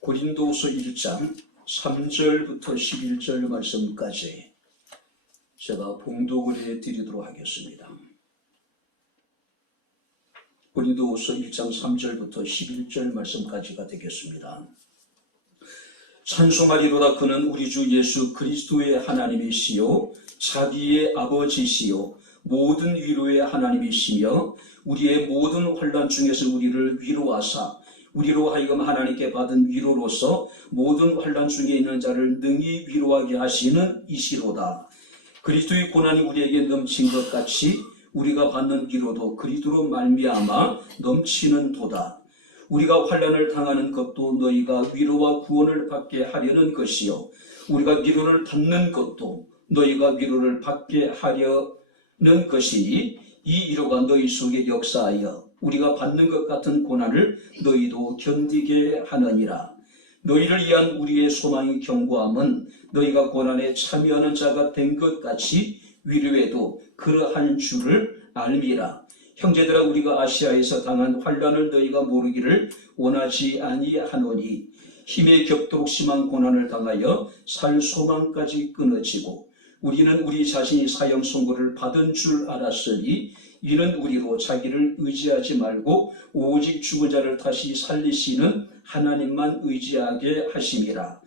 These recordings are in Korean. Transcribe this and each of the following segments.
고린도후서 1장 3절부터 11절 말씀까지 제가 봉독을 해드리도록 하겠습니다. 고린도후서 1장 3절부터 11절 말씀까지가 되겠습니다. 찬송하리로다. 그는 우리 주 예수 그리스도의 하나님이시요 자비의 아버지시요 모든 위로의 하나님이시며 우리의 모든 환난 중에서 우리를 위로하사 우리로 하여금 하나님께 받은 위로로서 모든 환난 중에 있는 자를 능히 위로하게 하시는 이시로다. 그리스도의 고난이 우리에게 넘친 것 같이 우리가 받는 위로도 그리스도로 말미암아 넘치는 도다. 우리가 환난을 당하는 것도 너희가 위로와 구원을 받게 하려는 것이요 우리가 위로를 받는 것도 너희가 위로를 받게 하려는 것이니 이 위로가 너희 속에 역사하여 우리가 받는 것 같은 고난을 너희도 견디게 하느니라. 너희를 위한 우리의 소망이 견고함은 너희가 고난에 참여하는 자가 된 것 같이 위로에도 그러한 줄을 알미라. 형제들아, 우리가 아시아에서 당한 환난을 너희가 모르기를 원하지 아니하노니 힘에 겹도록 심한 고난을 당하여 살 소망까지 끊어지고 우리는 우리 자신이 사형 선고를 받은 줄 알았으니 이는 우리로 자기를 의지하지 말고 오직 죽은 자를 다시 살리시는 하나님만 의지하게 하심이라.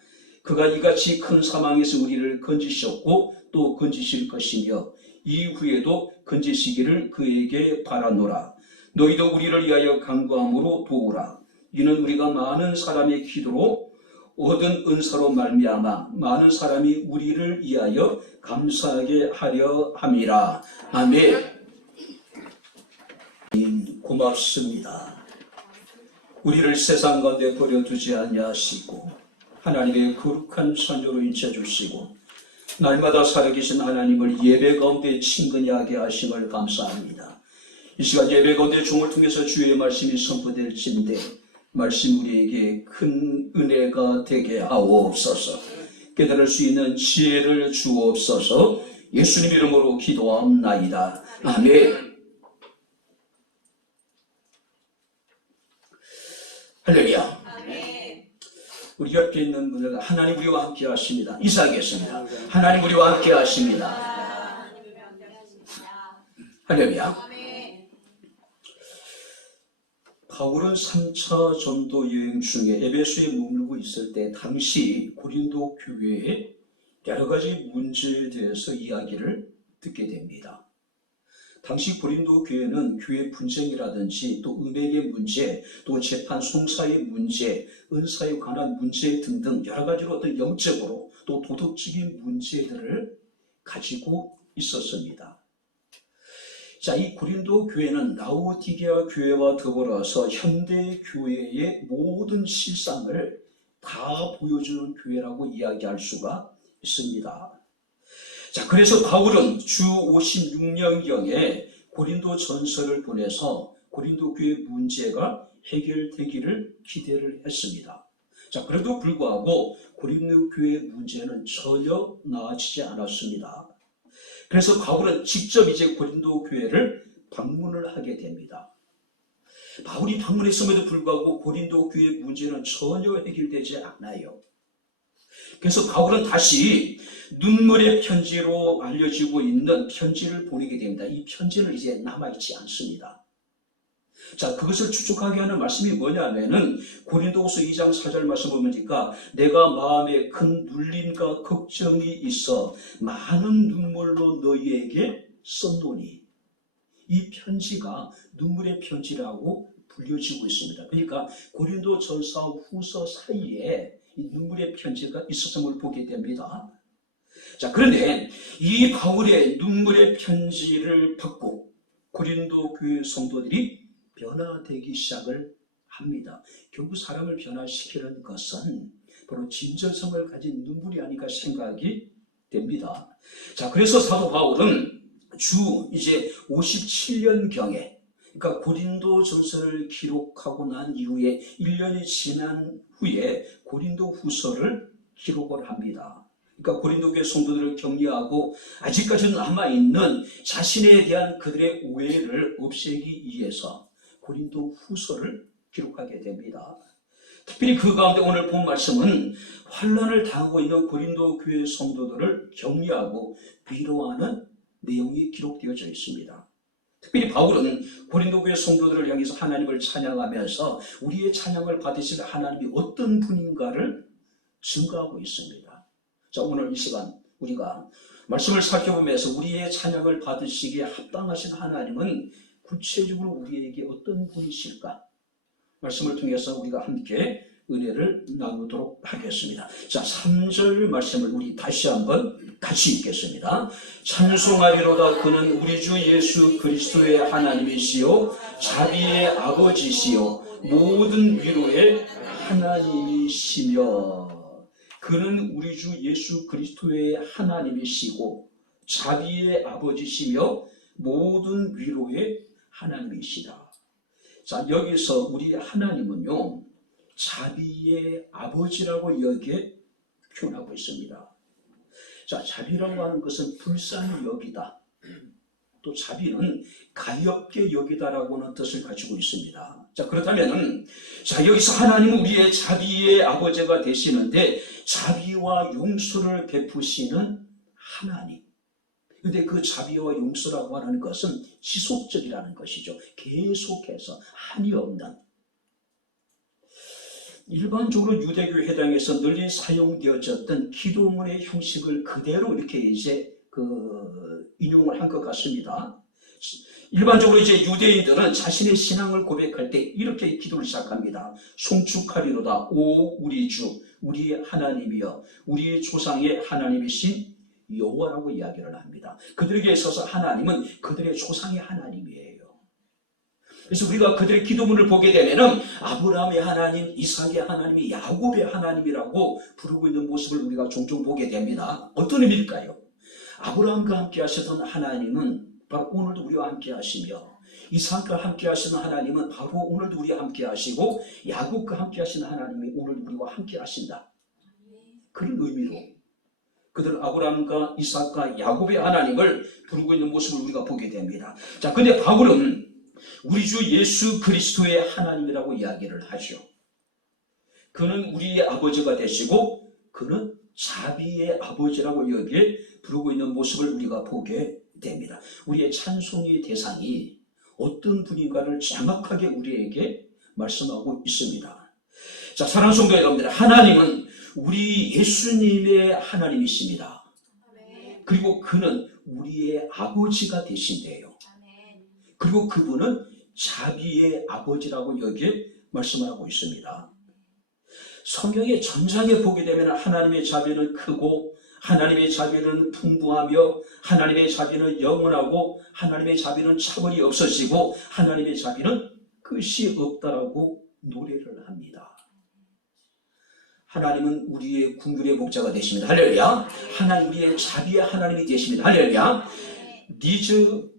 그가 이같이 큰 사망에서 우리를 건지셨고 또 건지실 것이며 이후에도 건지시기를 그에게 바라노라. 너희도 우리를 위하여 간구함으로 도우라. 이는 우리가 많은 사람의 기도로 얻은 은사로 말미암아 많은 사람이 우리를 위하여 감사하게 하려 함이라. 아멘. 고맙습니다. 우리를 세상 가운데 버려두지 아니하시고 하나님의 거룩한 선조로 인쳐주시고 날마다 살아계신 하나님을 예배 가운데 친근히 하게 하심을 감사합니다. 이 시간 예배 가운데 종을 통해서 주의 말씀이 선포될진데 말씀 우리에게 큰 은혜가 되게 하옵소서. 깨달을 수 있는 지혜를 주옵소서. 예수님 이름으로 기도합나이다. 아멘. 할렐루야. 우리 옆에 있는 분들 하나님 우리와 함께 하십니다. 이사하겠습니다. 하나님 우리와 함께 하십니다. 할렐루야. 바울은 3차 전도 여행 중에 에베소에 머물고 있을 때 당시 고린도 교회의 여러 가지 문제에 대해서 이야기를 듣게 됩니다. 당시 고린도 교회는 교회 분쟁이라든지 또 은혜의 문제, 또 재판 송사의 문제, 은사에 관한 문제 등등 여러 가지로 어떤 영적으로 또 도덕적인 문제들을 가지고 있었습니다. 자, 이 고린도 교회는 라오디게아 교회와 더불어서 현대 교회의 모든 실상을 다 보여주는 교회라고 이야기할 수가 있습니다. 자, 그래서 바울은 주 56년경에 고린도 전서를 보내서 고린도 교회 문제가 해결되기를 기대를 했습니다. 자, 그래도 불구하고 고린도 교회 문제는 전혀 나아지지 않았습니다. 그래서 바울은 직접 이제 고린도 교회를 방문을 하게 됩니다. 바울이 방문했음에도 불구하고 고린도 교회 문제는 전혀 해결되지 않아요. 그래서 바울은 다시 눈물의 편지로 알려지고 있는 편지를 보내게 됩니다. 이 편지는 이제 남아있지 않습니다. 자, 그것을 추측하게 하는 말씀이 뭐냐면은 고린도후서 2장 4절 말씀 보니까 내가 마음에 큰 눌림과 걱정이 있어 많은 눈물로 너희에게 썼노니, 이 편지가 눈물의 편지라고 불려지고 있습니다. 그러니까 고린도 전서 후서 사이에 이 눈물의 편지가 있었음을 보게 됩니다. 자, 그런데 이 바울의 눈물의 편지를 받고 고린도 교회 성도들이 변화되기 시작을 합니다. 결국 사람을 변화시키는 것은 바로 진정성을 가진 눈물이 아닐까 생각이 됩니다. 자, 그래서 사도 바울은 주 이제 57년경에, 그러니까 고린도 전서를 기록하고 난 이후에 1년이 지난 후에 고린도 후서를 기록을 합니다. 그러니까 고린도 교회 성도들을 격려하고 아직까지 남아있는 자신에 대한 그들의 오해를 없애기 위해서 고린도 후서를 기록하게 됩니다. 특별히 그 가운데 오늘 본 말씀은 환난을 당하고 있는 고린도 교회 성도들을 격려하고 위로하는 내용이 기록되어져 있습니다. 특별히 바울은 고린도 교회 성도들을 향해서 하나님을 찬양하면서 우리의 찬양을 받으실 하나님이 어떤 분인가를 증거하고 있습니다. 자, 오늘 이 시간 우리가 말씀을 살펴보면서 우리의 찬양을 받으시기에 합당하신 하나님은 구체적으로 우리에게 어떤 분이실까? 말씀을 통해서 우리가 함께 은혜를 나누도록 하겠습니다. 자, 3절 말씀을 우리 다시 한번 같이 읽겠습니다. 찬송하리로다. 그는 우리 주 예수 그리스도의 하나님이시요 자비의 아버지시요 모든 위로의 하나님이시며. 그는 우리 주 예수 그리스도의 하나님이시고 자비의 아버지시며 모든 위로의 하나님이시다. 자, 여기서 우리 하나님은요, 자비의 아버지라고 여기에 표현하고 있습니다. 자, 자비라고 하는 것은 불쌍히 여기다. 또 자비는 가엾게 여기다라고 하는 뜻을 가지고 있습니다. 자, 그렇다면 자, 여기서 하나님은 우리의 자비의 아버지가 되시는데 자비와 용서를 베푸시는 하나님. 근데 그 자비와 용서라고 하는 것은 지속적이라는 것이죠. 계속해서 한이 없는. 일반적으로 유대교 회당에서 널리 사용되어졌던 기도문의 형식을 그대로 이렇게 이제 인용을 한 것 같습니다. 일반적으로 이제 유대인들은 자신의 신앙을 고백할 때 이렇게 기도를 시작합니다. 송축하리로다. 오 우리 주, 우리의 하나님이여, 우리의 조상의 하나님이신 여호와라고 이야기를 합니다. 그들에게 있어서 하나님은 그들의 조상의 하나님이에요. 그래서 우리가 그들의 기도문을 보게 되면은 아브라함의 하나님, 이삭의 하나님이 야곱의 하나님이라고 부르고 있는 모습을 우리가 종종 보게 됩니다. 어떤 의미일까요? 아브라함과 함께 하시던 하나님은 바로 오늘도 우리와 함께 하시며, 이삭과 함께 하시는 하나님은 바로 오늘도 우리와 함께 하시고, 야곱과 함께 하시는 하나님이 오늘도 우리와 함께 하신다. 그런 의미로 그들은 아브라함과 이삭과 야곱의 하나님을 부르고 있는 모습을 우리가 보게 됩니다. 자, 근데 바울은 우리 주 예수 그리스도의 하나님이라고 이야기를 하죠. 그는 우리의 아버지가 되시고 그는 자비의 아버지라고 여기에 부르고 있는 모습을 우리가 보게 됩니다. 우리의 찬송의 대상이 어떤 분인가를 정확하게 우리에게 말씀하고 있습니다. 자, 사랑하는 성도 여러분들, 하나님은 우리 예수님의 하나님이십니다. 그리고 그는 우리의 아버지가 되신대요. 그리고 그분은 자비의 아버지라고 여기에 말씀을 하고 있습니다. 성경의 전장에 보게 되면 하나님의 자비는 크고, 하나님의 자비는 풍부하며, 하나님의 자비는 영원하고, 하나님의 자비는 차원이 없어지고, 하나님의 자비는 끝이 없다라고 노래를 합니다. 하나님은 우리의 궁율의 목자가 되십니다. 할렐루야. 하나님, 우리의 자비의 하나님이 되십니다. 할렐루야. 니즈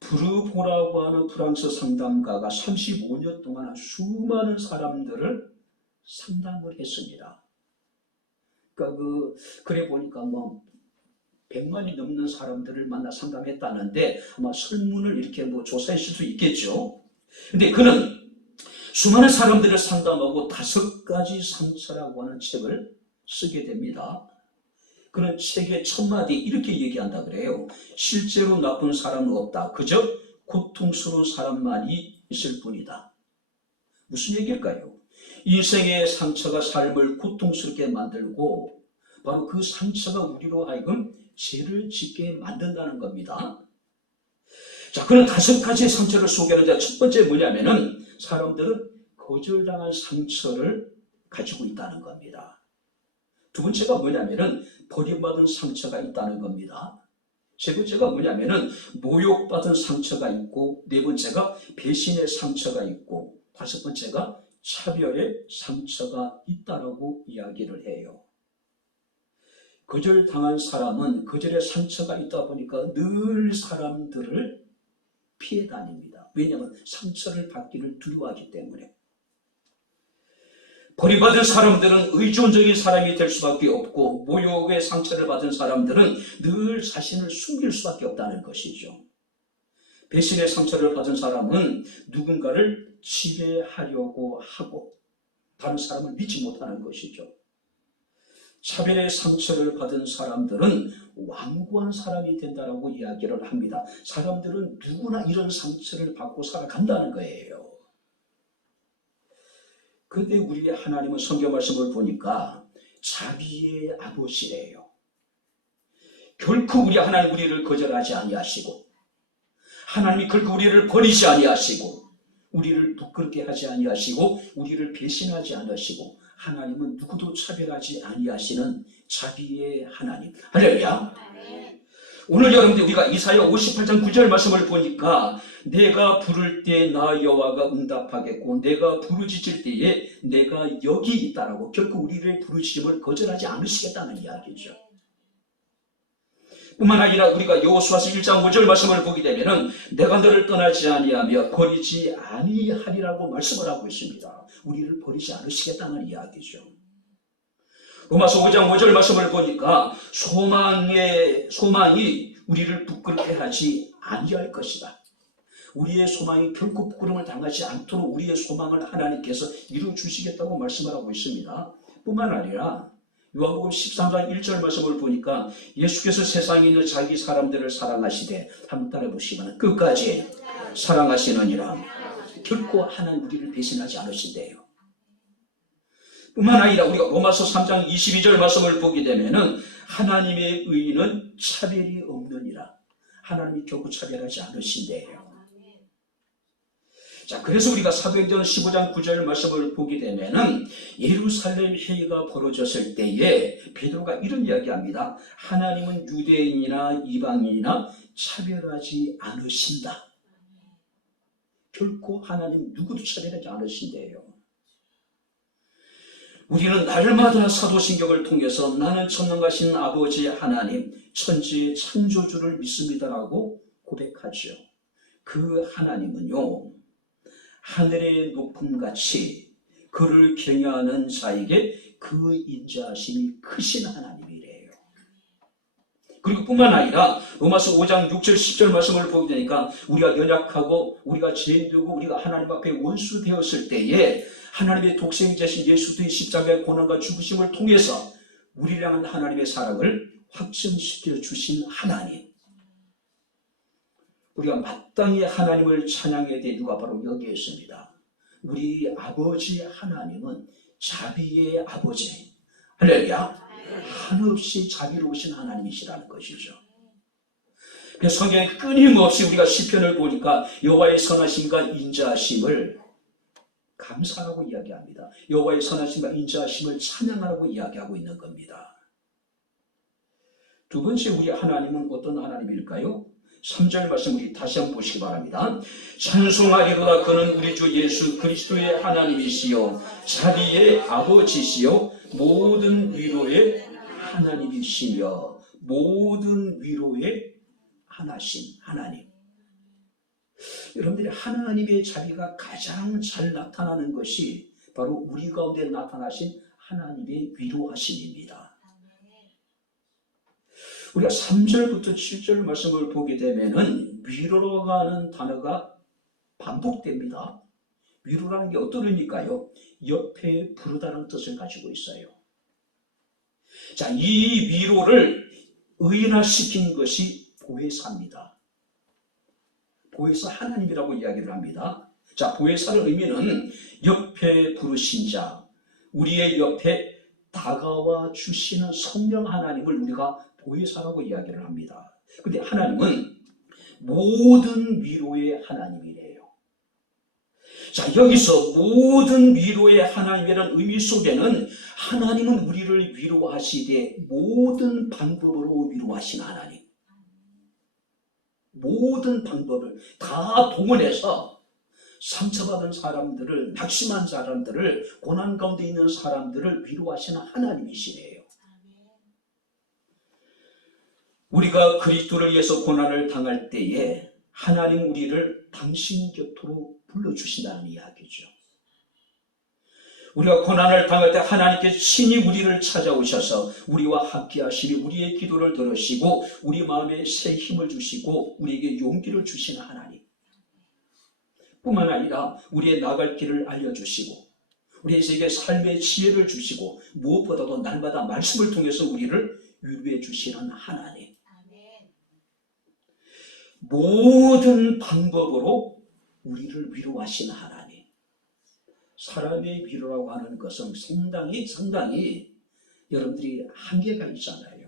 브르보라고 하는 프랑스 상담가가 35년 동안 수많은 사람들을 상담을 했습니다. 그러니까 그래 보니까 100만이 넘는 사람들을 만나 상담했다는데 아마 설문을 이렇게 조사했을 수 있겠죠. 근데 그는 수많은 사람들을 상담하고 5가지 상처라고 하는 책을 쓰게 됩니다. 그는 책의 첫 마디 이렇게 얘기한다 그래요. 실제로 나쁜 사람은 없다. 그저 고통스러운 사람만이 있을 뿐이다. 무슨 얘기일까요? 인생의 상처가 삶을 고통스럽게 만들고 바로 그 상처가 우리로 하여금 죄를 짓게 만든다는 겁니다. 자, 그런 5가지의 상처를 소개하는데 첫 번째 뭐냐면은 사람들은 거절당한 상처를 가지고 있다는 겁니다. 두 번째가 뭐냐면은 버림받은 상처가 있다는 겁니다. 세 번째가 뭐냐면은 모욕받은 상처가 있고, 네 번째가 배신의 상처가 있고, 다섯 번째가 차별의 상처가 있다라고 이야기를 해요. 거절당한 사람은 거절의 상처가 있다 보니까 늘 사람들을 피해 다닙니다. 왜냐하면 상처를 받기를 두려워하기 때문에. 버림받은 사람들은 의존적인 사람이 될 수밖에 없고, 모욕의 상처를 받은 사람들은 늘 자신을 숨길 수밖에 없다는 것이죠. 배신의 상처를 받은 사람은 누군가를 지배하려고 하고, 다른 사람을 믿지 못하는 것이죠. 차별의 상처를 받은 사람들은 완고한 사람이 된다라고 이야기를 합니다. 사람들은 누구나 이런 상처를 받고 살아간다는 거예요. 그런데 우리 하나님은 성경 말씀을 보니까 자비의 아버지래요. 결코 우리 하나님 우리를 거절하지 아니하시고, 하나님이 결코 우리를 버리지 아니하시고, 우리를 부끄럽게 하지 아니하시고, 우리를 배신하지 않으시고, 하나님은 누구도 차별하지 아니하시는 자비의 하나님. 할렐루야. 오늘 여러분들 우리가 이사야 58장 9절 말씀을 보니까 내가 부를 때 나 여호와가 응답하겠고 내가 부르짖을 때에 내가 여기 있다라고 결코 우리를 부르짖음을 거절하지 않으시겠다는 이야기죠. 뿐만 아니라 우리가 여호수아서 1장 5절 말씀을 보게 되면은 내가 너를 떠나지 아니하며 버리지 아니하리라고 말씀을 하고 있습니다. 우리를 버리지 않으시겠다는 이야기죠. 로마서 5장 5절 말씀을 보니까 소망이 우리를 부끄럽게 하지 아니할 것이다. 우리의 소망이 결코 부끄러움을 당하지 않도록 우리의 소망을 하나님께서 이루어주시겠다고 말씀을 하고 있습니다. 뿐만 아니라 요한복음 13장 1절 말씀을 보니까 예수께서 세상에 있는 자기 사람들을 사랑하시되 한번 따라 보시면 끝까지 사랑하시느니라. 결코 하나님 우리를 배신하지 않으신대요. 뿐만 아니라 우리가 로마서 3장 22절 말씀을 보게 되면은 하나님의 의는 차별이 없느니라. 하나님이 결코 차별하지 않으신대요. 자, 그래서 우리가 사도행전 15장 9절 말씀을 보게 되면은 예루살렘 회의가 벌어졌을 때에 베드로가 이런 이야기합니다. 하나님은 유대인이나 이방인이나 차별하지 않으신다. 결코 하나님 누구도 차별하지 않으신대요. 우리는 날마다 사도신경을 통해서 나는 전능하신 아버지 하나님, 천지의 창조주를 믿습니다라고 고백하죠. 그 하나님은요, 하늘의 높음같이 그를 경외하는 자에게 그 인자하심이 크신 하나님이래요. 그리고 뿐만 아니라 로마서 5장 6절 10절 말씀을 보게 되니까 우리가 연약하고 우리가 죄인되고 우리가 하나님 앞에 원수 되었을 때에 하나님의 독생자신 예수의 십자가의 고난과 죽으심을 통해서 우리를 향한 하나님의 사랑을 확증시켜 주신 하나님. 우리가 마땅히 하나님을 찬양해야 될 이유가 바로 여기에 있습니다. 우리 아버지 하나님은 자비의 아버지. 할렐루야. 한없이 자비로우신 하나님이시라는 것이죠. 그래서 성경에 끊임없이 우리가 시편을 보니까 여호와의 선하심과 인자하심을 감사하고 이야기합니다. 여호와의 선하심과 인자하심을 찬양하라고 이야기하고 있는 겁니다. 두 번째 우리 하나님은 어떤 하나님일까요? 3절 말씀 우리 다시 한번 보시기 바랍니다. 찬송하리로다 그는 우리 주 예수 그리스도의 하나님이시요 자비의 아버지시요 모든 위로의 하나님이시며 모든 위로의 하나님. 여러분들이 하나님의 자비가 가장 잘 나타나는 것이 바로 우리 가운데 나타나신 하나님의 위로하심입니다. 우리가 3절부터 7절 말씀을 보게 되면은 위로로 가는 단어가 반복됩니다. 위로라는 게 어떤 의미일까요? 옆에 부르다는 뜻을 가지고 있어요. 자, 이 위로를 의인화시킨 것이 보혜사입니다. 보혜사 하나님이라고 이야기를 합니다. 자, 보혜사의 의미는 옆에 부르신 자, 우리의 옆에 다가와 주시는 성령 하나님을 우리가 보혜사라고 이야기를 합니다. 근데 하나님은 모든 위로의 하나님이래요. 자, 여기서 모든 위로의 하나님이라는 의미 속에는 하나님은 우리를 위로하시되 모든 방법으로 위로하신 하나님. 모든 방법을 다 동원해서 상처받은 사람들을, 낙심한 사람들을, 고난 가운데 있는 사람들을 위로하시는 하나님이시래요. 우리가 그리스도를 위해서 고난을 당할 때에 하나님 우리를 당신 곁으로 불러주신다는 이야기죠. 우리가 고난을 당할 때 하나님께 친히 우리를 찾아오셔서 우리와 함께 하시니 우리의 기도를 들으시고 우리 마음에 새 힘을 주시고 우리에게 용기를 주시는 하나님. 뿐만 아니라 우리의 나갈 길을 알려주시고 우리에게 삶의 지혜를 주시고 무엇보다도 날마다 말씀을 통해서 우리를 위로해 주시는 하나님. 모든 방법으로 우리를 위로하시는 하나님. 사람의 위로라고 하는 것은 상당히 여러분들이 한계가 있잖아요.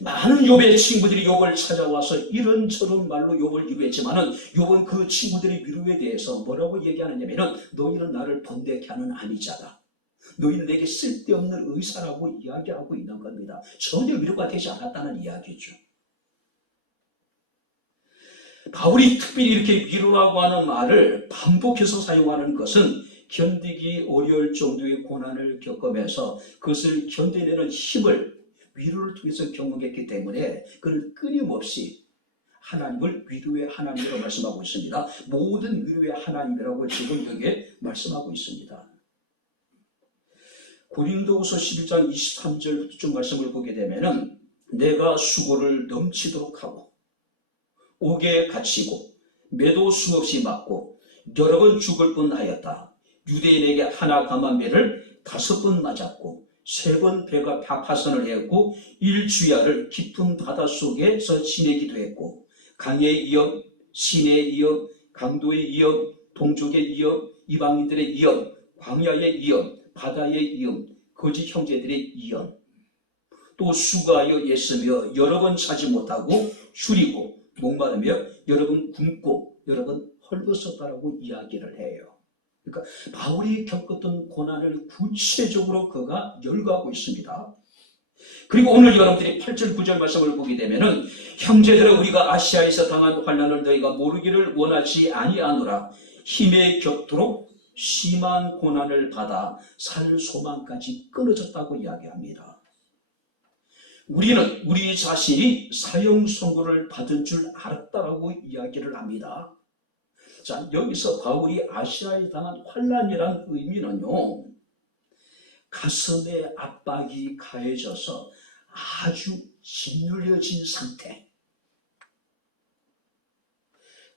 많은 욥의 친구들이 욥을 찾아와서 이런저런 말로 욥을 위로했지만은 욥은 그 친구들의 위로에 대해서 뭐라고 얘기하느냐면은 너희는 나를 번데케 하는 아미자다. 너희는 내게 쓸데없는 의사라고 이야기하고 있는 겁니다. 전혀 위로가 되지 않았다는 이야기죠. 바울이 특별히 이렇게 위로라고 하는 말을 반복해서 사용하는 것은 견디기 어려울 정도의 고난을 겪으면서 그것을 견뎌내는 힘을 위로를 통해서 경험했기 때문에 그는 끊임없이 하나님을 위로의 하나님이라고 말씀하고 있습니다. 모든 위로의 하나님이라고 지금 여기에 말씀하고 있습니다. 고린도후서 11장 23절쯤 말씀을 보게 되면은 내가 수고를 넘치도록 하고 옥에 갇히고 매도 수없이 맞고 여러 번 죽을 뻔하였다. 유대인에게 하나 감한 배를 5번 맞았고 3번 배가 파선을 했고 1주야를 깊은 바닷속에서 지내기도 했고 강의 위협, 신의 위협, 강도의 위협, 동족의 위협, 이방인들의 위협, 광야의 위협, 바다의 위협, 거짓 형제들의 위협, 또 수고하여 애쓰며 여러 번 차지 못하고 줄이고 목마르며 여러 번 굶고 여러 번 헐벗었다라고 이야기를 해요. 그러니까 바울이 겪었던 고난을 구체적으로 그가 열거하고 있습니다. 그리고 오늘 여러분들이 8절 9절 말씀을 보게 되면은 형제들아 우리가 아시아에서 당한 환난을 너희가 모르기를 원하지 아니하노라. 힘에 겹도록 심한 고난을 받아 살 소망까지 끊어졌다고 이야기합니다. 우리는 우리 자신이 사형 선고를 받은 줄 알았다라고 이야기를 합니다. 자, 여기서 바울이 아시아에 당한 환난이란 의미는요, 가슴에 압박이 가해져서 아주 짓눌려진 상태,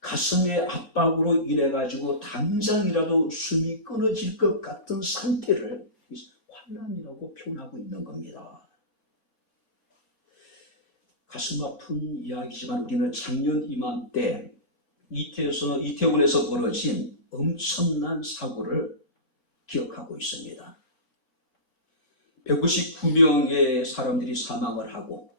가슴의 압박으로 인해가지고 당장이라도 숨이 끊어질 것 같은 상태를 환난이라고 표현하고 있는 겁니다. 가슴 아픈 이야기지만 우리는 작년 이맘때 이태원에서 벌어진 엄청난 사고를 기억하고 있습니다. 199명의 사람들이 사망을 하고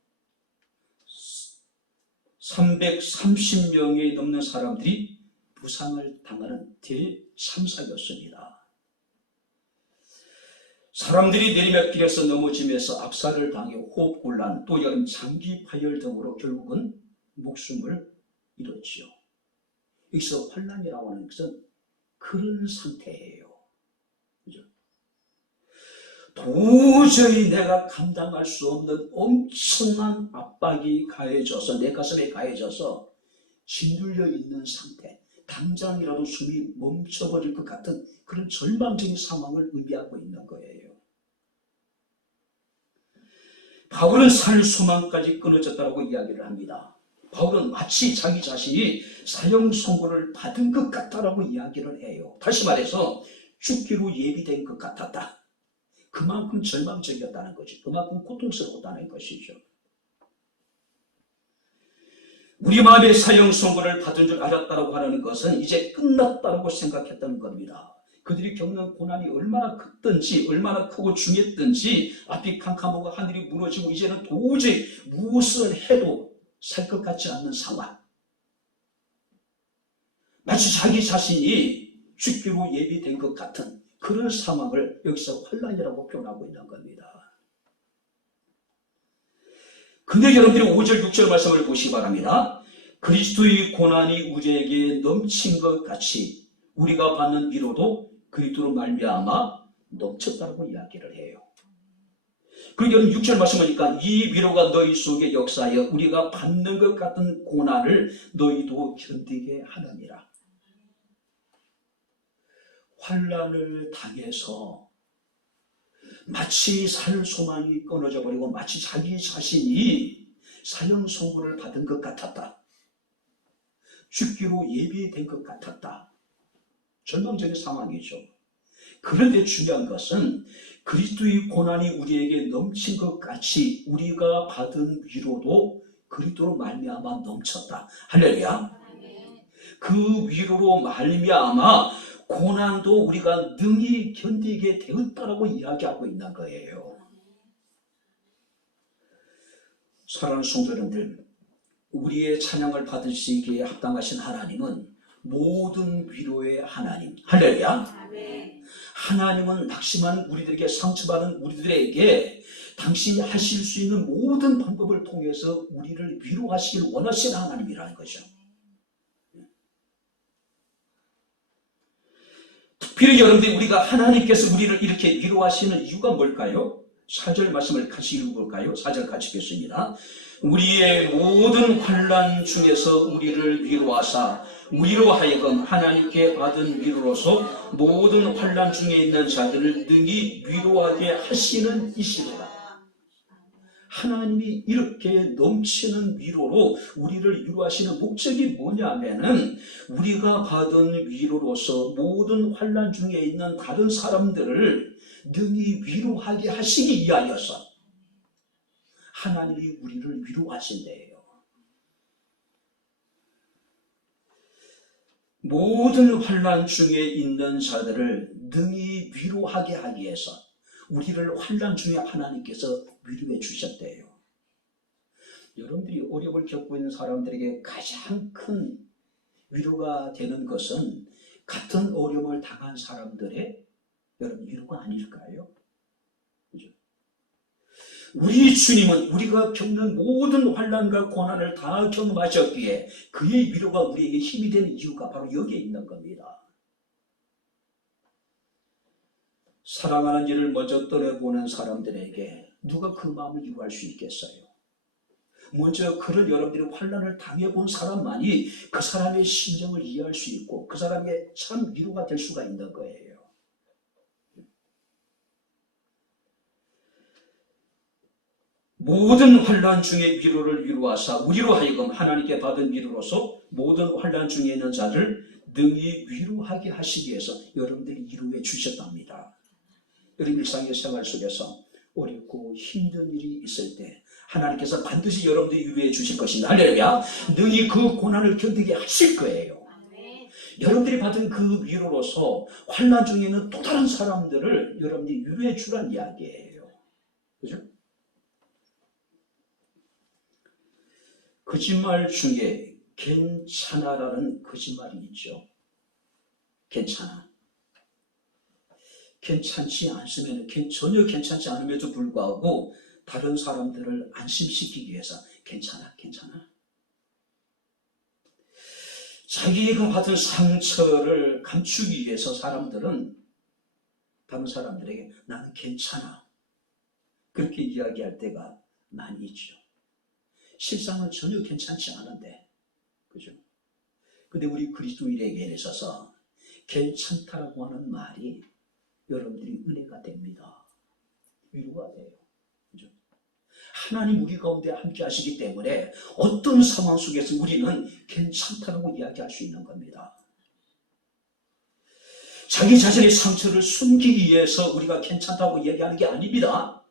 330명이 넘는 사람들이 부상을 당하는 대참사였습니다. 사람들이 내리막길에서 넘어지면서 압사를 당해 호흡곤란, 또 장기 파열 등으로 결국은 목숨을 잃었지요. 여기서 환난이라고 하는 것은 그런 상태예요. 그죠? 도저히 내가 감당할 수 없는 엄청난 압박이 가해져서 내 가슴에 가해져서 짓눌려 있는 상태, 당장이라도 숨이 멈춰버릴 것 같은 그런 절망적인 상황을 의미하고 있는 거예요. 바울은 살 소망까지 끊어졌다고 이야기를 합니다. 바울은 마치 자기 자신이 사형 선고를 받은 것 같다라고 이야기를 해요. 다시 말해서 죽기로 예비된 것 같았다. 그만큼 절망적이었다는 것이, 그만큼 고통스러웠다는 것이죠. 우리 마음에 사형 선고를 받은 줄 알았다고 하는 것은 이제 끝났다고 생각했다는 겁니다. 그들이 겪는 고난이 얼마나 크든지, 얼마나 크고 중했든지, 앞이 캄캄하고 하늘이 무너지고 이제는 도저히 무엇을 해도 살 것 같지 않는 상황. 마치 자기 자신이 죽기로 예비된 것 같은 그런 상황을 여기서 환난이라고 표현하고 있는 겁니다. 근데 여러분들이 5절 6절 말씀을 보시기 바랍니다. 그리스도의 고난이 우리에게 넘친 것 같이 우리가 받는 위로도 그리스도로 말미암아 넘쳤다고 이야기를 해요. 그리고 여러분 6절 말씀하니까 이 위로가 너희 속에 역사하여 우리가 받는 것 같은 고난을 너희도 견디게 하느니라. 환난을 당해서 마치 살 소망이 끊어져 버리고 마치 자기 자신이 사형 선고를 받은 것 같았다. 죽기로 예비된 것 같았다. 절망적인 상황이죠. 그런데 중요한 것은 그리스도의 고난이 우리에게 넘친 것 같이 우리가 받은 위로도 그리스도로 말미암아 넘쳤다. 할렐루야. 그 위로로 말미암아 고난도 우리가 능히 견디게 되었다라고 이야기하고 있는 거예요. 사랑하는 성도 여러분들, 우리의 찬양을 받으시기에 합당하신 하나님은 모든 위로의 하나님. 할렐루야. 하나님은 낙심한 우리들에게, 상처받은 우리들에게 당신이 하실 수 있는 모든 방법을 통해서 우리를 위로하시길 원하시는 하나님이라는 거죠. 특별히 여러분들이 우리가 하나님께서 우리를 이렇게 위로하시는 이유가 뭘까요? 4절 말씀을 같이 읽어볼까요? 4절 같이 읽겠습니다. 우리의 모든 환난 중에서 우리를 위로하사 우리로 하여금 하나님께 받은 위로로서 모든 환난 중에 있는 자들을 능히 위로하게 하시는 이시로다. 하나님이 이렇게 넘치는 위로로 우리를 위로하시는 목적이 뭐냐면은 우리가 받은 위로로서 모든 환난 중에 있는 다른 사람들을 능히 위로하게 하시기 위하여서 하나님이 우리를 위로하신대요. 모든 환난 중에 있는 자들을 능히 위로하게 하기 위해서 우리를 환난 중에 하나님께서 위로해 주셨대요. 여러분들이 어려움을 겪고 있는 사람들에게 가장 큰 위로가 되는 것은 같은 어려움을 당한 사람들의 여러분 위로가 아닐까요? 그죠? 우리 주님은 우리가 겪는 모든 환난과 고난을 다 경험하셨기에 그의 위로가 우리에게 힘이 되는 이유가 바로 여기에 있는 겁니다. 사랑하는 이를 먼저 떠나보는 사람들에게 누가 그 마음을 위로할 수 있겠어요? 먼저 그런 여러분들이 환난을 당해본 사람만이 그 사람의 심정을 이해할 수 있고 그 사람의 참 위로가 될 수가 있는 거예요. 모든 환난 중에 위로를 위로하사 우리로 하여금 하나님께 받은 위로로서 모든 환난 중에 있는 자를 능히 위로하게 하시기 위해서 여러분들이 위로해 주셨답니다. 여러분 일상의 생활 속에서 어렵고 힘든 일이 있을 때 하나님께서 반드시 여러분들이 위로해 주실 것입니다. 할렐루야. 능히 그 고난을 견디게 하실 거예요. 여러분들이 받은 그 위로로서 환난 중에 있는 또 다른 사람들을 여러분들이 위로해 주란 이야기예요. 그죠? 거짓말 중에 괜찮아라는 거짓말이 있죠. 괜찮아. 괜찮지 않으면 전혀 괜찮지 않음에도 불구하고 다른 사람들을 안심시키기 위해서 괜찮아, 괜찮아. 자기가 받은 상처를 감추기 위해서 사람들은 다른 사람들에게 나는 괜찮아 그렇게 이야기할 때가 많이 있죠. 실상은 전혀 괜찮지 않은데, 그죠? 근데 우리 그리스도인에게 있어서 괜찮다라고 하는 말이 여러분들이 은혜가 됩니다. 위로가 돼요. 그죠? 하나님 우리 가운데 함께 하시기 때문에 어떤 상황 속에서 우리는 괜찮다라고 이야기할 수 있는 겁니다. 자기 자신의 상처를 숨기기 위해서 우리가 괜찮다고 얘기하는 게 아닙니다.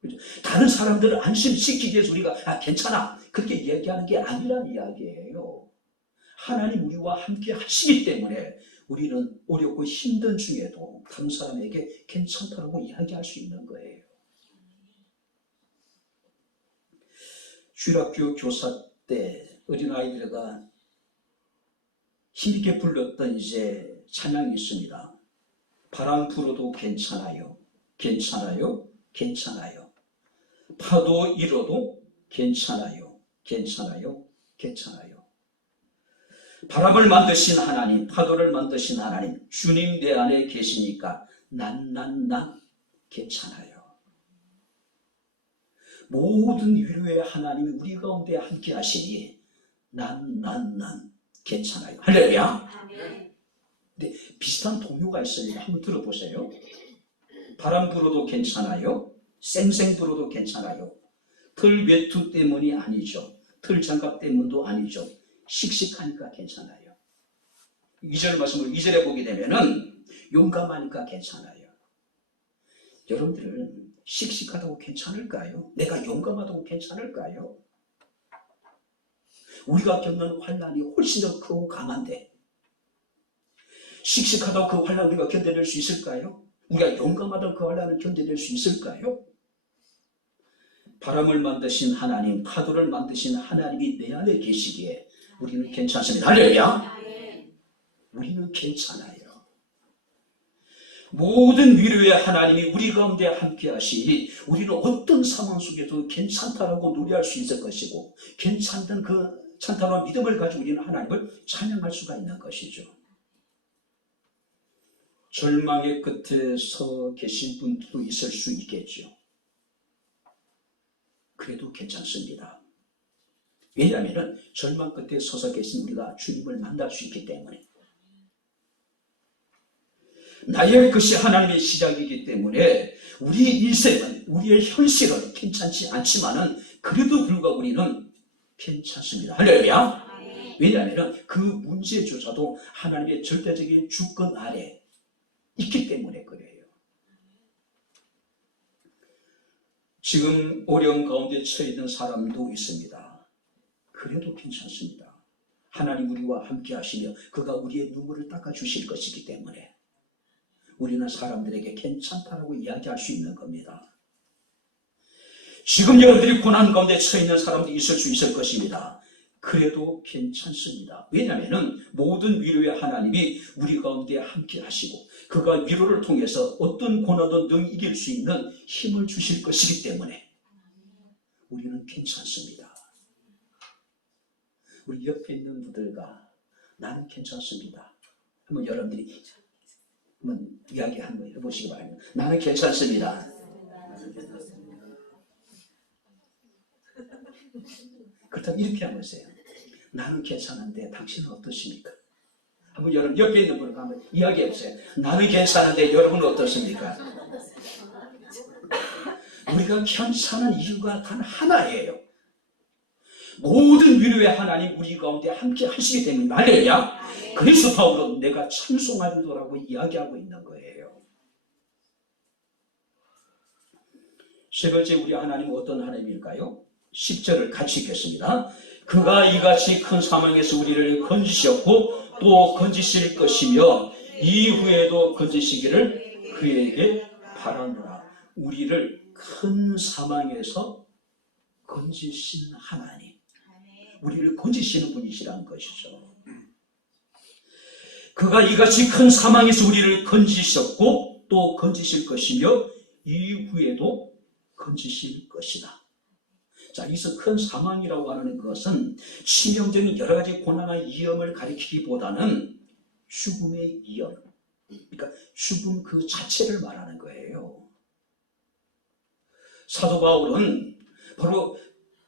그죠? 다른 사람들을 안심시키기 위해서 우리가 괜찮아 그렇게 얘기하는 게 아니란 이야기예요. 하나님 우리와 함께 하시기 때문에 우리는 어렵고 힘든 중에도 다른 사람에게 괜찮다고 이야기할 수 있는 거예요. 주일학교 교사 때 어린아이들과 힘있게 불렀던 이제 찬양이 있습니다. 바람 불어도 괜찮아요. 괜찮아요. 괜찮아요. 파도 일어도 괜찮아요. 괜찮아요. 괜찮아요. 바람을 만드신 하나님, 파도를 만드신 하나님, 주님 내 안에 계시니까 난 괜찮아요. 모든 위로의 하나님이 우리 가운데 함께 하시니 난 괜찮아요. 할렐루야. 근데 비슷한 동요가 있습니다. 한번 들어보세요. 바람 불어도 괜찮아요. 쌩쌩 불어도 괜찮아요. 털 외투 때문이 아니죠. 털 장갑 때문도 아니죠. 씩씩하니까 괜찮아요. 2절 말씀을 2절에 보게 되면은 용감하니까 괜찮아요. 여러분들은 씩씩하다고 괜찮을까요? 내가 용감하다고 괜찮을까요? 우리가 겪는 환난이 훨씬 더 크고 강한데 씩씩하다고 그 환난을 우리가 견뎌낼 수 있을까요? 우리가 용감하다고 그 환난을 견뎌낼 수 있을까요? 바람을 만드신 하나님, 파도를 만드신 하나님이 내 안에 계시기에 우리는 괜찮습니다. 할렐루야! 우리는 괜찮아요. 모든 위로의 하나님이 우리 가운데 함께 하시니 우리는 어떤 상황 속에도 괜찮다라고 노래할 수 있을 것이고 괜찮다는 그 찬탄한 믿음을 가지고 우리는 하나님을 찬양할 수가 있는 것이죠. 절망의 끝에 서 계신 분도 있을 수 있겠죠. 그래도 괜찮습니다. 왜냐하면 절망 끝에 서서 계신 우리가 주님을 만날 수 있기 때문에 나의 것이 하나님의 시작이기 때문에 우리 인생은 우리의 현실은 괜찮지 않지만은 그래도 불구하고 우리는 괜찮습니다. 할렐루야! 왜냐하면 그 문제조차도 하나님의 절대적인 주권 아래 있기 때문에 그래요. 지금 어려움 가운데 처해 있는 사람도 있습니다. 그래도 괜찮습니다. 하나님 우리와 함께 하시며 그가 우리의 눈물을 닦아주실 것이기 때문에 우리는 사람들에게 괜찮다라고 이야기할 수 있는 겁니다. 지금 여러분들이 고난 가운데 처해 있는 사람도 있을 수 있을 것입니다. 그래도 괜찮습니다. 왜냐하면 모든 위로의 하나님이 우리 가운데 함께 하시고 그가 위로를 통해서 어떤 고난도 능 이길 수 있는 힘을 주실 것이기 때문에 우리는 괜찮습니다. 우리 옆에 있는 분들과 나는 괜찮습니다. 한번 여러분들이 한번 이야기 한번 해보시기 바랍니다. 나는 괜찮습니다. 그렇다면 이렇게 한번 하세요. 나는 괜찮은데 당신은 어떠십니까? 한번 여러분 옆에 있는 분과 한번 이야기해 보세요. 나는 괜찮은데 여러분은 어떻습니까? 우리가 괜찮은 이유가 단 하나예요. 모든 위로의 하나님 우리 가운데 함께 하시기 때문에 말이야. 그래서 바울은 내가 찬송하리도라고 이야기하고 있는 거예요. 세 번째 우리 하나님은 어떤 하나님일까요? 10절을 같이 읽겠습니다. 그가 이같이 큰 사망에서 우리를 건지셨고 또 건지실 것이며 이후에도 건지시기를 그에게 바라노라. 우리를 큰 사망에서 건지신 하나님, 우리를 건지시는 분이시라는 것이죠. 그가 이같이 큰 사망에서 우리를 건지셨고 또 건지실 것이며 이후에도 건지실 것이다. 자, 여기서 큰 사망이라고 하는 것은 치명적인 여러 가지 고난과 위험을 가리키기보다는 죽음의 위험, 그러니까 죽음 그 자체를 말하는 거예요. 사도 바울은 바로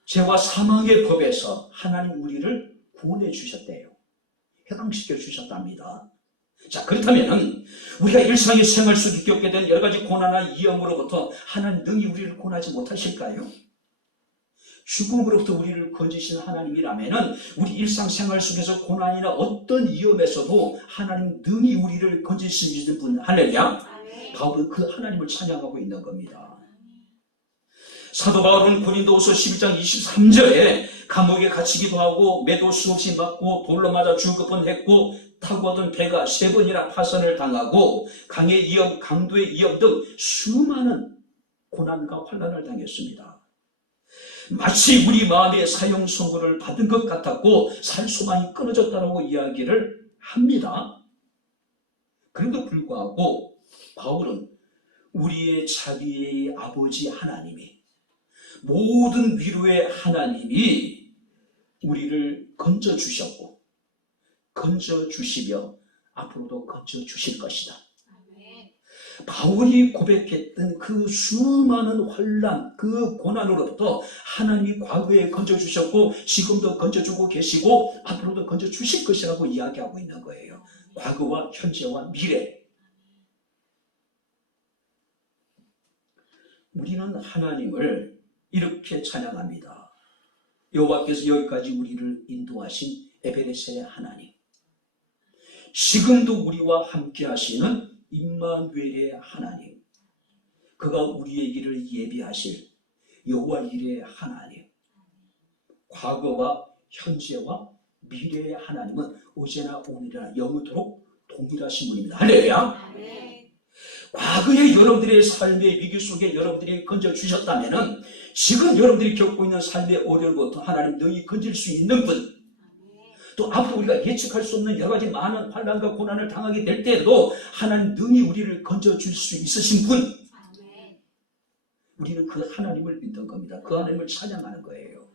죄와 사망의 법에서 하나님 우리를 구원해 주셨대요. 해방시켜 주셨답니다. 자, 그렇다면 우리가 일상의 생활 속에 겪게 된 여러 가지 고난과 위험으로부터 하나님 능히 우리를 구원하지 못하실까요? 죽음으로부터 우리를 건지신 하나님이라면 우리 일상생활 속에서 고난이나 어떤 위험에서도 하나님 능히 우리를 건지시는 분, 할렐루야. 바울은 그 하나님을 찬양하고 있는 겁니다. 사도 바울은 고린도후서 11장 23절에 감옥에 갇히기도 하고 매도 수없이 맞고 돌로 맞아 죽을 뻔했고 타고 가던 배가 3번이나 파선을 당하고 강의 위험, 강도의 위험 등 수많은 고난과 환난을 당했습니다. 마치 우리 마음에 사형 선고를 받은 것 같았고 살 소망이 끊어졌다고 이야기를 합니다. 그런데도 불구하고 바울은 우리의 자비의 아버지 하나님이 모든 위로의 하나님이 우리를 건져주셨고 건져주시며 앞으로도 건져주실 것이다. 바울이 고백했던 그 수많은 환난, 그 고난으로부터 하나님이 과거에 건져주셨고 지금도 건져주고 계시고 앞으로도 건져주실 것이라고 이야기하고 있는 거예요. 과거와 현재와 미래. 우리는 하나님을 이렇게 찬양합니다. 여호와께서 여기까지 우리를 인도하신 에베네셀의 하나님, 지금도 우리와 함께 하시는 임마누엘의 하나님, 그가 우리의 길을 예비하실 여호와 일의 하나님, 과거와 현재와 미래의 하나님은 어제나 오늘이나 영원토록 동일하신 분입니다. 할렐루야. 과거의 여러분들의 삶의 위기 속에 여러분들이 건져주셨다면 지금 여러분들이 겪고 있는 삶의 어려움부터 하나님 능히 건질 수 있는 분, 또 앞으로 우리가 예측할 수 없는 여러 가지 많은 환난과 고난을 당하게 될 때에도 하나님 능히 우리를 건져줄 수 있으신 분, 우리는 그 하나님을 믿는 겁니다. 그 하나님을 찬양하는 거예요.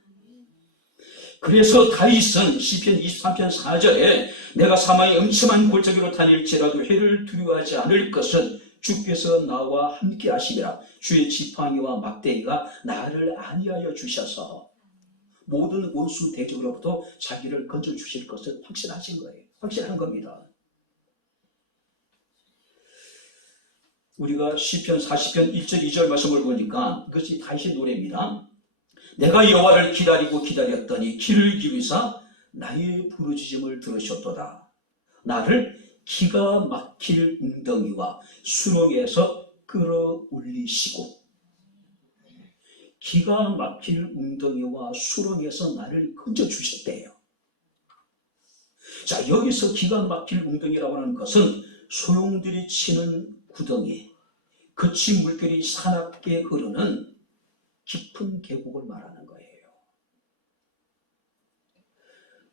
그래서 다윗은 시편 23편 4절에 내가 사망의 음침한 골짜기로 다닐지라도 해를 두려워하지 않을 것은 주께서 나와 함께 하시리라. 주의 지팡이와 막대기가 나를 안위하여 주셔서 모든 원수 대적으로부터 자기를 건져주실 것을 확신하신 거예요. 확신한 겁니다. 우리가 시편 40편 1절 2절 말씀을 보니까 이것이 다윗의 노래입니다. 내가 여호와를 기다리고 기다렸더니 귀를 기울이사 나의 부르짖음을 들으셨도다. 나를 기가 막힐 웅덩이와 수렁에서 끌어올리시고, 기가 막힐 웅덩이와 수렁에서 나를 건져주셨대요. 자, 여기서 기가 막힐 웅덩이라고 하는 것은 소용들이 치는 구덩이, 거친 물결이 사납게 흐르는 깊은 계곡을 말하는 거예요.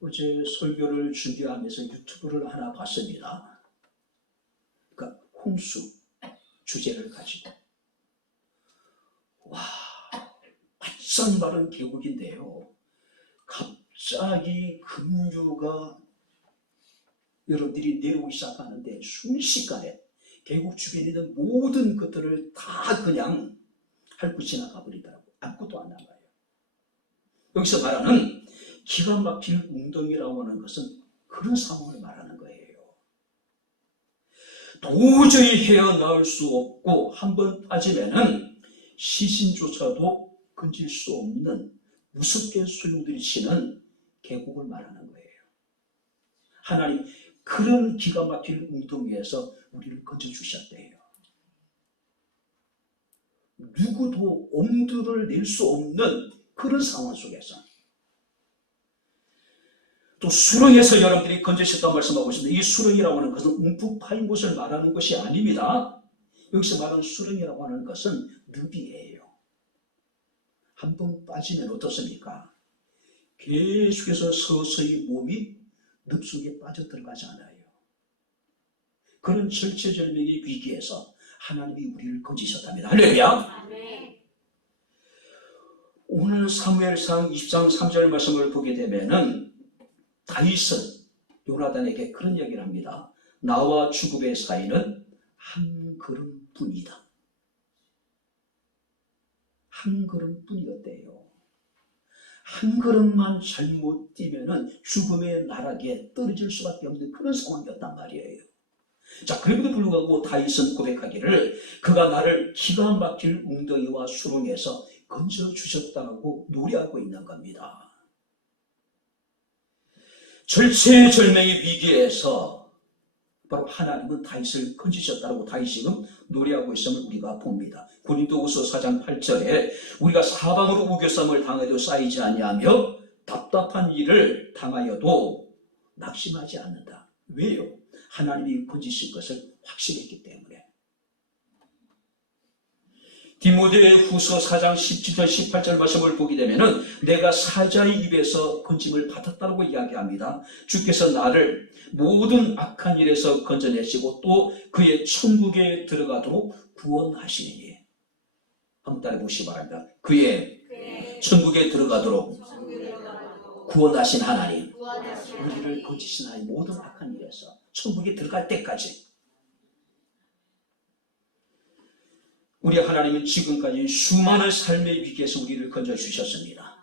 어제 설교를 준비하면서 유튜브를 하나 봤습니다. 그러니까 홍수 주제를 가지고, 와, 바짝 마른 계곡인데요, 갑자기 급류가 여러분들이 내려오기 시작하는데 순식간에 계곡 주변에 있는 모든 것들을 다 그냥 핥고 지나가 버리더라고요. 아무것도 안 남아요. 여기서 말하는 기가 막힐 웅덩이라고 하는 것은 그런 상황을 말하는 거예요. 도저히 헤어나올 수 없고 한번 빠지면은 시신조차도 건질 수 없는 무섭게 소용들이치는 계곡을 말하는 거예요. 하나님 그런 기가 막힐 웅덩이에서 우리를 건져주셨대요. 누구도 엄두를 낼 수 없는 그런 상황 속에서, 또 수렁에서 여러분들이 건져주셨다고 말씀하고 있습니다. 이 수렁이라고 하는 것은 움푹 파인 곳을 말하는 것이 아닙니다. 여기서 말하는 수렁이라고 하는 것은 늪이에요. 한번 빠지면 어떻습니까? 계속해서 서서히 몸이 늪 속에 빠져들어가지 않아요. 그런 절체절명의 위기에서 하나님이 우리를 건지셨답니다. 할렐루야! 오늘 사무엘상 20장 3절 말씀을 보게 되면은 다윗은 요나단에게 그런 얘기를 합니다. 나와 죽음의 사이는 한 걸음뿐이다. 한 걸음뿐이었대요. 한 걸음만 잘못 뛰면은 죽음의 나락에 떨어질 수밖에 없는 그런 상황이었단 말이에요. 자, 그럼에도 불구하고 다윗은 고백하기를 그가 나를 기가 막힐 웅덩이와 수렁에서 건져주셨다고 노래하고 있는 겁니다. 절체절명의 위기에서 바로 하나님은 다윗을 건지셨다고 다윗이 지금 노래하고 있음을 우리가 봅니다. 고린도후서 4장 8절에 우리가 사방으로 우겨쌈을 당해도 쌓이지 아니하며 답답한 일을 당하여도 낙심하지 않는다. 왜요? 하나님이 건지신 것을 확신했기 때문에. 디모데후서 4장 17절 18절 말씀을 보게 되면은 내가 사자의 입에서 건짐을 받았다고 이야기합니다. 주께서 나를 모든 악한 일에서 건져내시고 또 그의 천국에 들어가도록 구원하시니. 한번 따라 보시기 바랍니다. 그의 천국에 들어가도록 구원하신 하나님, 우리를 건지신 하나님, 모든 악한 일에서 천국에 들어갈 때까지 우리 하나님은 지금까지 수많은 삶의 위기에서 우리를 건져주셨습니다.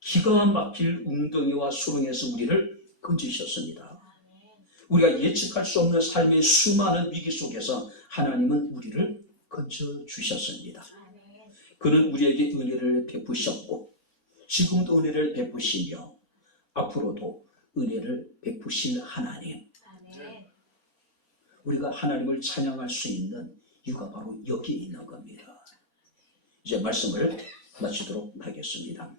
기가 막힐 웅덩이와 수렁에서 우리를 건지셨습니다. 우리가 예측할 수 없는 삶의 수많은 위기 속에서 하나님은 우리를 건져주셨습니다. 그는 우리에게 은혜를 베푸셨고 지금도 은혜를 베푸시며 앞으로도 은혜를 베푸실 하나님. 우리가 하나님을 찬양할 수 있는 이유가 바로 여기 있는 겁니다. 이제 말씀을 마치도록 하겠습니다.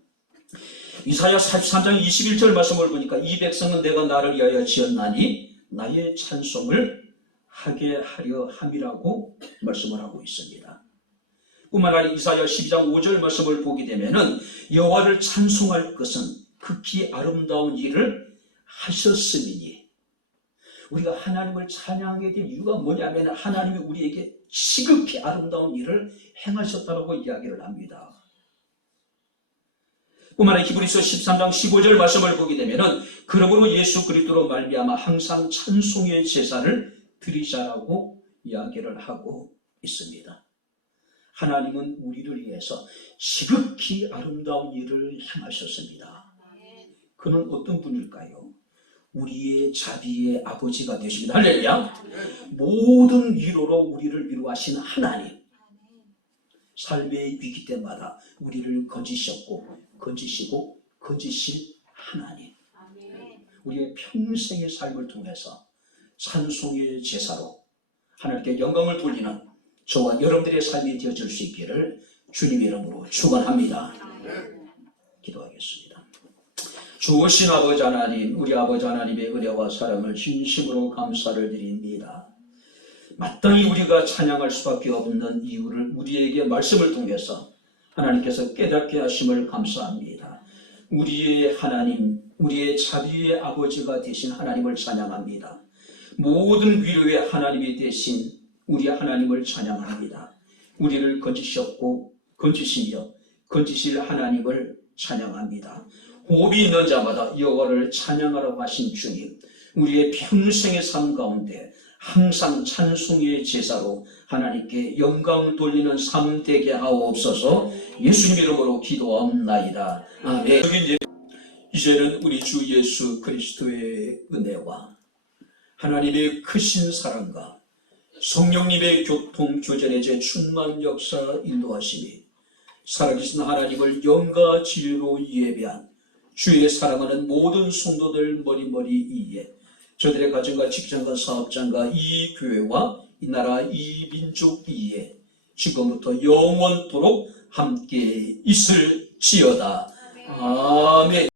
이사야 43장 21절 말씀을 보니까 이 백성은 내가 나를 위하여 지었나니 나의 찬송을 하게 하려 함이라고 말씀을 하고 있습니다. 뿐만 아니라 이사야 12장 5절 말씀을 보게 되면은 여호와를 찬송할 것은 극히 아름다운 일을 하셨음이니, 우리가 하나님을 찬양하게 된 이유가 뭐냐면 하나님이 우리에게 지극히 아름다운 일을 행하셨다고 이야기를 합니다. 뿐만 아니라 히브리서 13장 15절 말씀을 보게 되면은 그러므로 예수 그리스도로 말미암아 항상 찬송의 제사를 드리자라고 이야기를 하고 있습니다. 하나님은 우리를 위해서 지극히 아름다운 일을 행하셨습니다. 그는 어떤 분일까요? 우리의 자비의 아버지가 되십니다. 할렐루야. 모든 위로로 우리를 위로하시는 하나님, 삶의 위기 때마다 우리를 건지셨고 건지시고 건지실 하나님, 우리의 평생의 삶을 통해서 찬송의 제사로 하나님께 영광을 돌리는 저와 여러분들의 삶이 되어질 수 있기를 주님의 이름으로 축원합니다. 기도하겠습니다. 주오신 아버지 하나님, 우리 아버지 하나님의 은혜와 사랑을 진심으로 감사를 드립니다. 마땅히 우리가 찬양할 수밖에 없는 이유를 우리에게 말씀을 통해서 하나님께서 깨닫게 하심을 감사합니다. 우리의 하나님, 우리의 자비의 아버지가 되신 하나님을 찬양합니다. 모든 위로의 하나님이 되신 우리 하나님을 찬양합니다. 우리를 건지셨고 건지시며 건지실 하나님을 찬양합니다. 호흡이 있는 자마다 여호와를 찬양하라고 하신 주님, 우리의 평생의 삶 가운데 항상 찬송의 제사로 하나님께 영광을 돌리는 삶 되게 하옵소서. 예수님 이름으로 기도하옵나이다. 아멘. 이제는 우리 주 예수 그리스도의 은혜와 하나님의 크신 사랑과 성령님의 교통 교전의 제 충만 역사 인도하심이 살아계신 하나님을 영과 진리로 예배한 주의 사랑하는 모든 성도들 머리머리 이에 저들의 가정과 직장과 사업장과 이 교회와 이 나라 이 민족 이에 지금부터 영원토록 함께 있을지어다. 아멘.